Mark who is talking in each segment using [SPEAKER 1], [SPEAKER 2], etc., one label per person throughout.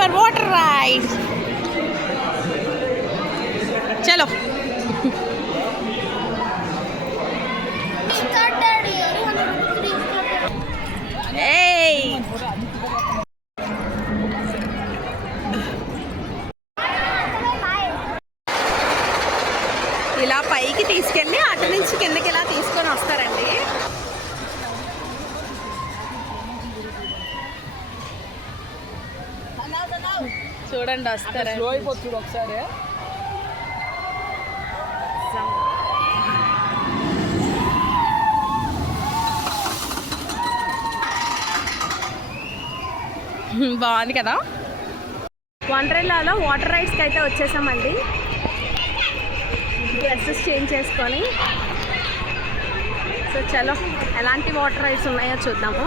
[SPEAKER 1] For water ride చలో ఏయ్ ఇలా పైకి తీసుకెళ్ళి అటు నుంచి కిందకి ఇలా తీసుకొని వస్తారండి చూడండి వస్తారా?
[SPEAKER 2] స్లో అయిపోతుంది ఒకసారి.
[SPEAKER 1] బాగుంది కదా? వండర్లాలో వాటర్ రైడ్స్కి అయితే వచ్చేసామండి. డ్రెస్సెస్ చేంజ్ చేసుకొని. సో చలో ఎలాంటి వాటర్ రైడ్స్ ఉన్నాయో చూద్దాము.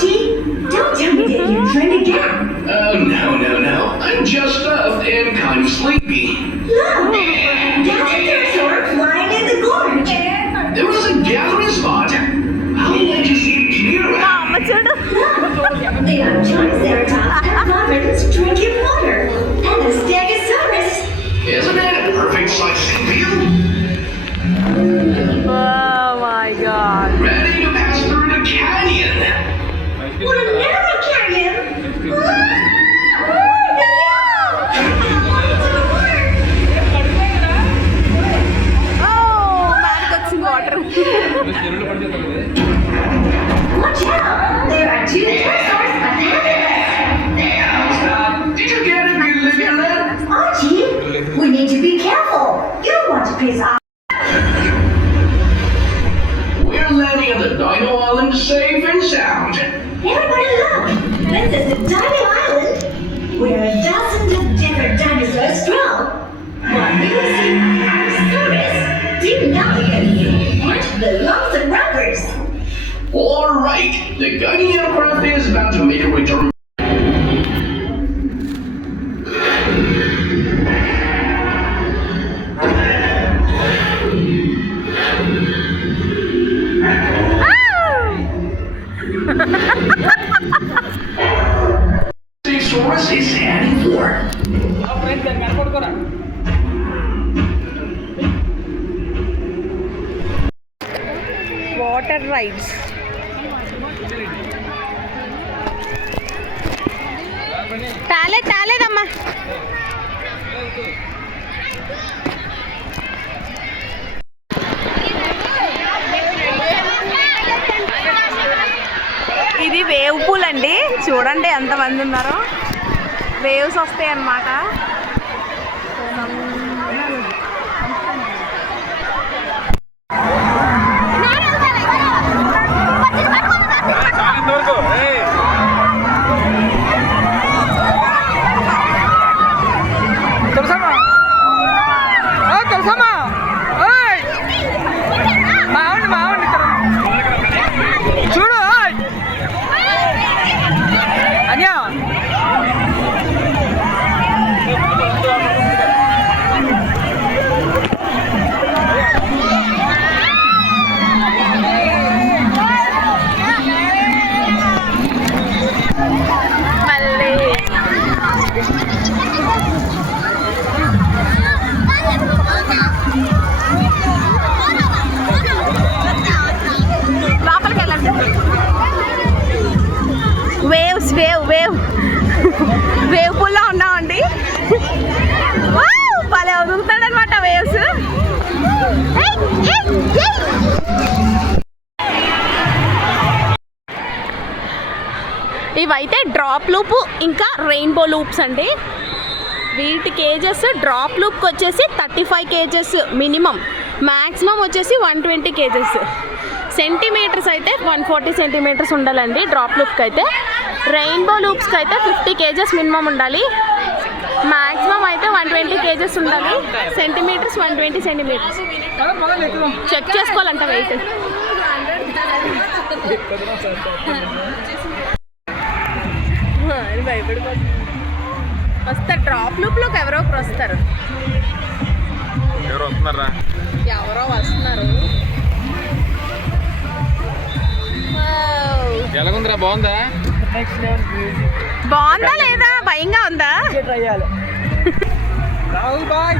[SPEAKER 3] Archie! Don't tell me that you're trying to again!
[SPEAKER 4] Oh, uh, no, no, no. I'm just stuffed and kind of sleepy.
[SPEAKER 3] Look! Everybody look! This is the Dino Island, where a dozen of different dinosaurs grow. One we will see Allosaurus, Dinoligan, and the Velociraptors.
[SPEAKER 4] All right, the gunny aircraft is about to make a return.
[SPEAKER 1] చూడండి ఎంతమంది ఉన్నారో. Waves వస్తాయి అన్నమాట wave పూల్లో ఉన్నామండి wow, భలే వదులుతాడనమాట waves. ఇవైతే డ్రాప్ లూప్ ఇంకా రెయిన్బో లూప్స్ అండి. వీటి కేజెస్ డ్రాప్ లూప్కి వచ్చేసి thirty five KGs minimum. Maximum వచ్చేసి వన్ ట్వంటీ కేజెస్. సెంటీమీటర్స్ అయితే వన్ ఫార్టీ సెంటీమీటర్స్ ఉండాలండి డ్రాప్ లూప్కి అయితే. రెయిన్బో లూప్స్కి అయితే ఫిఫ్టీ కేజెస్ మినిమం ఉండాలి. మ్యాక్సిమం అయితే వన్ ట్వంటీ కేజెస్ ఉండాలి. Centimetres
[SPEAKER 2] one twenty centimetres.
[SPEAKER 1] Check చేసుకోవాలంట weight. వస్తారు డ్రాప్ లూప్లోకి ఎవరో ఒకరు వస్తారు.
[SPEAKER 5] ఎవరు వస్తున్నారా?
[SPEAKER 1] ఎవరో వస్తున్నారు.
[SPEAKER 5] ఎలాగుందిరా? బాగుందా?
[SPEAKER 2] నెక్స్ట్ లెవెల్ క్రేజీ
[SPEAKER 1] బాగుందా లేదా? భయంగా ఉందా?
[SPEAKER 2] ట్రై చేయాలి. రాహుల్ బాయ్.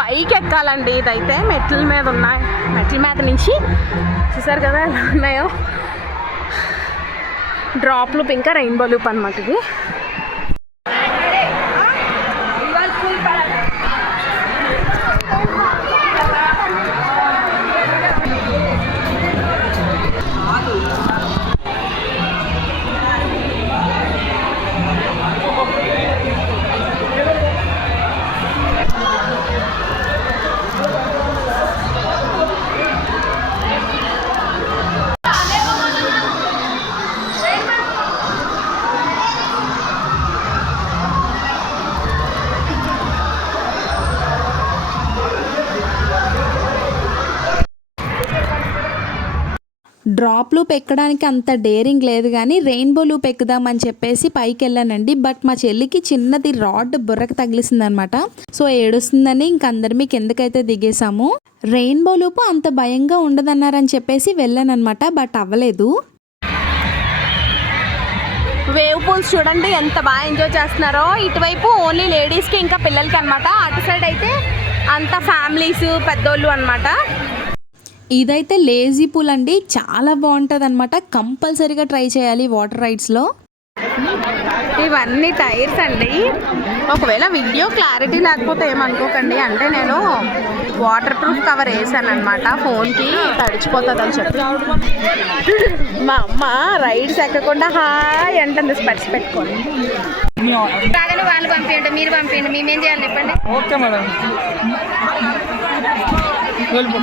[SPEAKER 1] పైకి ఎక్కాలండి ఇదైతే. మెట్ల మీద ఉన్నాయి. మెట్ల మీద నుంచి చూసారు కదా ఎలా ఉన్నాయో. డ్రాప్ లూప్ ఇంకా రెయిన్బో లూప్ అనమాట ఇది.
[SPEAKER 6] డ్రాప్ లూప్ ఎక్కడానికి అంత డేరింగ్ లేదు కానీ రెయిన్బో లూప్ ఎక్కుదామని చెప్పేసి పైకి వెళ్ళానండి బట్ మా చెల్లికి చిన్నది రాడ్ బుర్రకు తగిలిసింది అనమాట సో ఏడుస్తుందని ఇంక అందరిమీ కిందకైతే దిగేసాము రెయిన్బో లూప్ అంత భయంగా ఉండదన్నారని చెప్పేసి వెళ్ళానమాట బట్ అవ్వలేదు.
[SPEAKER 1] వేవ్ పూల్స్ చూడండి ఎంత బాగా ఎంజాయ్ చేస్తున్నారో. ఇటువైపు ఓన్లీ లేడీస్కి ఇంకా పిల్లలకి అనమాట అటు సైడ్ అయితే అంత ఫ్యామిలీస్ పెద్దోళ్ళు అనమాట
[SPEAKER 6] ఇదైతే లేజీ పూల్ అండి చాలా బాగుంటుంది అనమాట కంపల్సరీగా ట్రై చేయాలి వాటర్ రైడ్స్లో.
[SPEAKER 1] ఇవన్నీ టైర్స్ అండి. ఒకవేళ వీడియో క్లారిటీ లేకపోతే ఏమనుకోకండి. అంటే నేను వాటర్ ప్రూఫ్ కవర్ వేసాను అనమాట ఫోన్కి తడిచిపోతుంది అని చెప్పి. మా అమ్మ రైడ్స్ ఎక్కకుండా హాయ్ అంటుంది. స్పెట్స్ పెట్టుకొని.
[SPEAKER 7] బాగానే వాళ్ళు పంపించండి మీరు పంపించండి మేమేం చేయాలి చెప్పండి?
[SPEAKER 2] ఓకే మేడం వెళ్ళిపో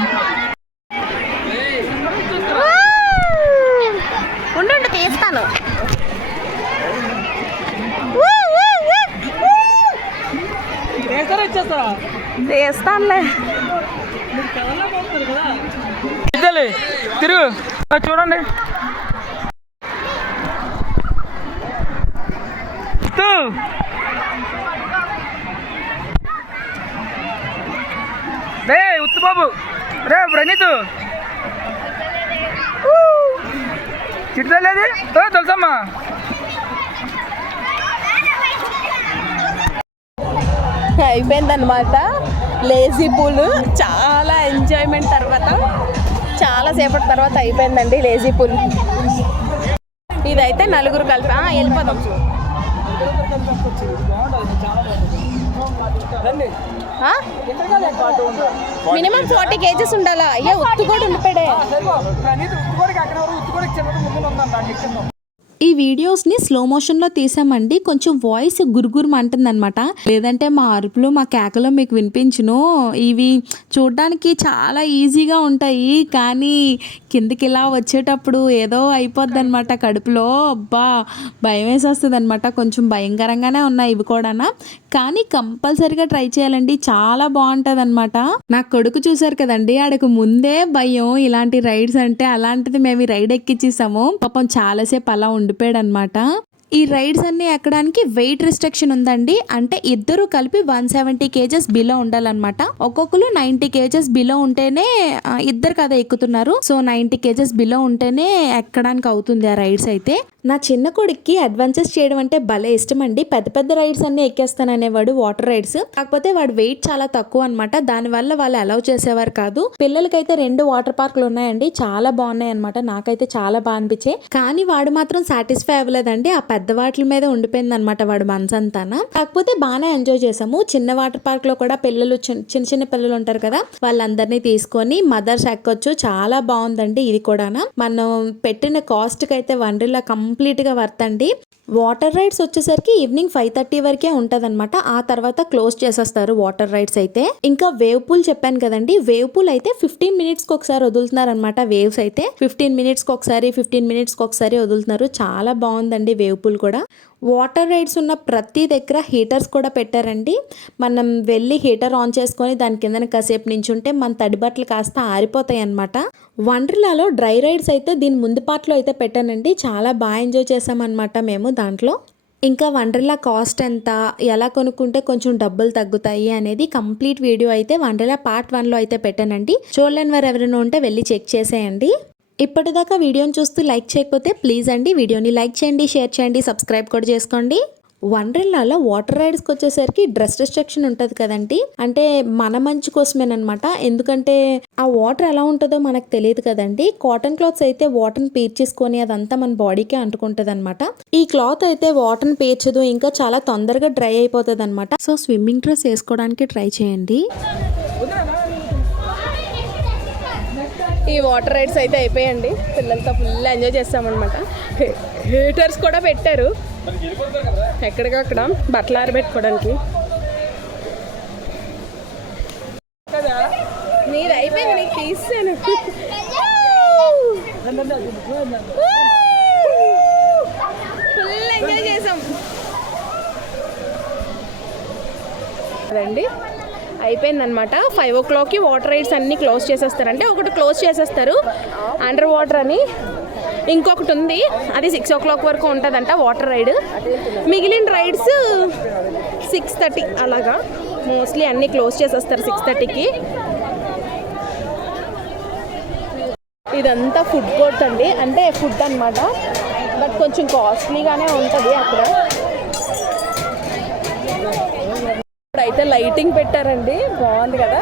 [SPEAKER 1] ఉండు ఉండు తీస్తాను
[SPEAKER 2] వేస్తారా ఇచ్చేస్తారా ఇద్దలి తిరుగు. చూడండి. రే ఉత్తు బాబు రే ప్రణీత్. చిట్టలేదు తెలుసమ్మా.
[SPEAKER 1] అయిపోయిందనమాట లేజీ పూల్ చాలా ఎంజాయ్మెంట్ తర్వాత. చాలా సేపటి తర్వాత అయిపోయిందండి లేజీ పూల్ ఇదైతే నలుగురు కలిపి వెళ్ళిపోదాం మినిమం ఫార్టీ కేజెస్ ఉండాలా? అయ్యా ఉత్తు కూడా ఉండిపోయాడే
[SPEAKER 6] ఈ వీడియోస్ని స్లో మోషన్లో తీసామండి. కొంచెం వాయిస్ గురుగురు అంటుందన్నమాట లేదంటే మా అరుపులు మా కేకలు మీకు వినిపించును. ఇవి చూడడానికి చాలా ఈజీగా ఉంటాయి. కానీ కిందకి ఇలా వచ్చేటప్పుడు ఏదో అయిపోద్ది అనమాట కడుపులో. అబ్బా భయం వేసేస్తుంది అనమాట కొంచెం భయంకరంగానే ఉన్నాయి ఇవి కూడానా. కానీ కంపల్సరిగా ట్రై చేయాలండి. చాలా బాగుంటుంది అనమాట నా కొడుకు చూసారు కదండి ఆడకు ముందే భయం. ఇలాంటి రైడ్స్ అంటే అలాంటిది మేము రైడ్ ఎక్కించేసాము పాపం చాలాసేపు అలా ఉండి ఉండిపోయాడు అనమాట ఈ రైడ్స్ అన్ని ఎక్కడానికి వెయిట్ రిస్ట్రిక్షన్ ఉందండి. అంటే ఇద్దరు కలిపి వన్ సెవెంటీ కేజెస్ బిలో ఉండాలన్నమాట. ఒక్కొక్కరు నైంటీ కేజెస్ బిలో ఉంటేనే ఇద్దరు కదా ఎక్కుతున్నారు. సో నైంటీ కేజెస్ బిలో ఉంటేనే ఎక్కడానికి అవుతుంది ఆ రైడ్స్ అయితే. నా చిన్న కొడుక్కి అడ్వెంచర్స్ చేయడం అంటే భలే ఇష్టం అండి పెద్ద పెద్ద రైడ్స్ అన్నీ ఎక్కేస్తాను అనేవాడు వాటర్ రైడ్స్. కాకపోతే వాడు వెయిట్ చాలా తక్కువ అనమాట దానివల్ల వాళ్ళు అలౌ చేసేవారు కాదు. పిల్లలకైతే రెండు వాటర్ పార్కులు ఉన్నాయండి. చాలా బాగున్నాయి అనమాట నాకైతే చాలా బాగా అనిపించాయి. కానీ వాడు మాత్రం సాటిస్ఫై అవ్వలేదండి. ఆ పెద్ద వాటి మీద ఉండిపోయింది అనమాట వాడు మనసంతాన. కాకపోతే బాగానే ఎంజాయ్ చేసాము చిన్న వాటర్ పార్క్లో కూడా పిల్లలు చిన్న చిన్న చిన్న పిల్లలు ఉంటారు కదా వాళ్ళందరినీ తీసుకొని మదర్స్ ఎక్కొచ్చు చాలా బాగుందండి ఇది కూడా మనం పెట్టిన కాస్ట్కి అయితే వండర్లా కంప్లీట్ కంప్లీట్గా వర్త్ అండి వాటర్ రైడ్స్ వచ్చేసరికి ఈవినింగ్ ఫైవ్ థర్టీ వరకే ఉంటదన్నమాట. ఆ తర్వాత క్లోజ్ చేసేస్తారు వాటర్ రైడ్స్ అయితే. ఇంకా వేవ్ పూల్ చెప్పాను కదండి. వేవ్ పూల్ అయితే ఫిఫ్టీన్ మినిట్స్కి ఒకసారి వదులుతున్నారు అనమాట వేవ్స్ అయితే. ఫిఫ్టీన్ మినిట్స్కి ఒకసారి ఫిఫ్టీన్ మినిట్స్కి ఒకసారి వదులుతున్నారు. చాలా బాగుందండి వేవ్ పూల్ కూడా. వాటర్ రైడ్స్ ఉన్న ప్రతి దగ్గర హీటర్స్ కూడా పెట్టారండి. మనం వెళ్ళి హీటర్ ఆన్ చేసుకొని దాని కిందన కాసేపు నించుంటే మన తడిబట్టలు కాస్త ఆరిపోతాయి అనమాట వండర్లాలో డ్రై రైడ్స్ అయితే దీని ముందు పాటలో అయితే పెట్టానండి. చాలా బాగా ఎంజాయ్ చేసామన్నమాట మేము. దాంట్లో ఇంకా వండర్లా కాస్ట్ ఎంత ఎలా కొనుక్కుంటే కొంచెం డబ్బులు తగ్గుతాయి అనేది కంప్లీట్ వీడియో అయితే వండర్లా పార్ట్ వన్లో అయితే పెట్టానండి. చూడలేని వారు ఎవరైనా ఉంటే వెళ్ళి చెక్ చేసేయండి. ఇప్పటిదాకా వీడియోని చూస్తూ లైక్ చేయకపోతే ప్లీజ్ అండి వీడియోని లైక్ చేయండి షేర్ చేయండి సబ్స్క్రైబ్ కూడా చేసుకోండి. వండర్లాలో వాటర్ రైడ్స్కి వచ్చేసరికి డ్రెస్ రిస్ట్రిక్షన్ ఉంటుంది కదండి. అంటే మన మంచి కోసమేనమాట ఎందుకంటే ఆ వాటర్ ఎలా ఉంటుందో మనకు తెలియదు కదండి. కాటన్ క్లాత్స్ అయితే వాటర్ని పీర్చేసుకొని అదంతా మన బాడీకి అంటుకుంటుంది అనమాట ఈ క్లాత్ అయితే వాటర్ని పీర్చదు ఇంకా చాలా తొందరగా డ్రై అయిపోతుంది అనమాట సో స్విమ్మింగ్ డ్రెస్ వేసుకోవడానికి ట్రై చేయండి.
[SPEAKER 1] ఈ వాటర్ రైడ్స్ అయితే అయిపోయాయండి. పిల్లలతో ఫుల్ ఎంజాయ్ చేస్తామన్నమాట. హీటర్స్ కూడా పెట్టారు. ఎక్కడికక్కడ బట్టలు ఆరబెట్టుకోవడానికి. నీది అయిపోయింది నీకు తీసాను ఫుల్ ఎంజాయ్ చేసాం. రండి అయిపోయిందనమాట ఫైవ్ ఓ క్లాక్కి వాటర్ రైడ్స్ అన్నీ క్లోజ్ చేసేస్తారు అంటే ఒకటి క్లోజ్ చేసేస్తారు. అండర్ వాటర్ అని ఇంకొకటి ఉంది. అది సిక్స్ ఓ క్లాక్ వరకు ఉంటుందంట వాటర్ రైడ్ మిగిలిన రైడ్స్ సిక్స్ థర్టీ అలాగా. మోస్ట్లీ అన్నీ క్లోజ్ చేసేస్తారు సిక్స్ థర్టీకి ఇదంతా ఫుడ్ కోర్ట్ అండి. అంటే ఫుడ్ అన్నమాట. బట్ కొంచెం కాస్ట్లీగానే ఉంటుంది అక్కడ. ఇప్పుడైతే లైటింగ్ పెట్టారండి. బాగుంది కదా?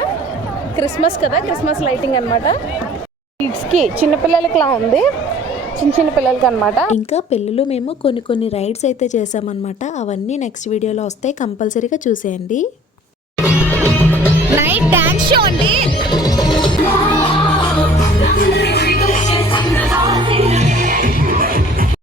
[SPEAKER 1] క్రిస్మస్ కదా? క్రిస్మస్ లైటింగ్ అనమాట కిడ్స్కి చిన్నపిల్లలకి లా ఉంది. చిన్న చిన్న పిల్లలకి అనమాట
[SPEAKER 6] ఇంకా పిల్లలు మేము కొన్ని కొన్ని రైడ్స్ అయితే చేసామన్నమాట అవన్నీ నెక్స్ట్ వీడియోలో వస్తాయి. కంపల్సరీగా చూసేయండి.
[SPEAKER 7] నైట్ డాన్స్ షో అండి.